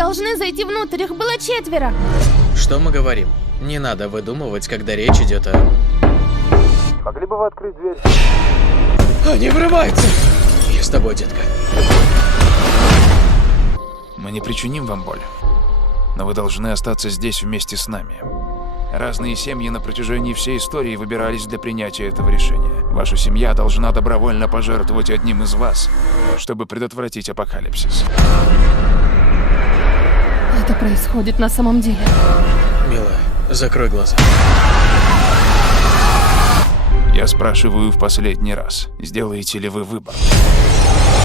должны зайти внутрь, их было 4. Что мы говорим? Не надо выдумывать, когда речь идет о... Могли бы вы открыть дверь? Они врываются! Я с тобой, детка. Мы не причиним вам боль, но вы должны остаться здесь вместе с нами. Разные семьи на протяжении всей истории выбирались для принятия этого решения. Ваша семья должна добровольно пожертвовать одним из вас, чтобы предотвратить апокалипсис. Это происходит на самом деле. Милая, закрой глаза. Я спрашиваю в последний раз, сделаете ли вы выбор?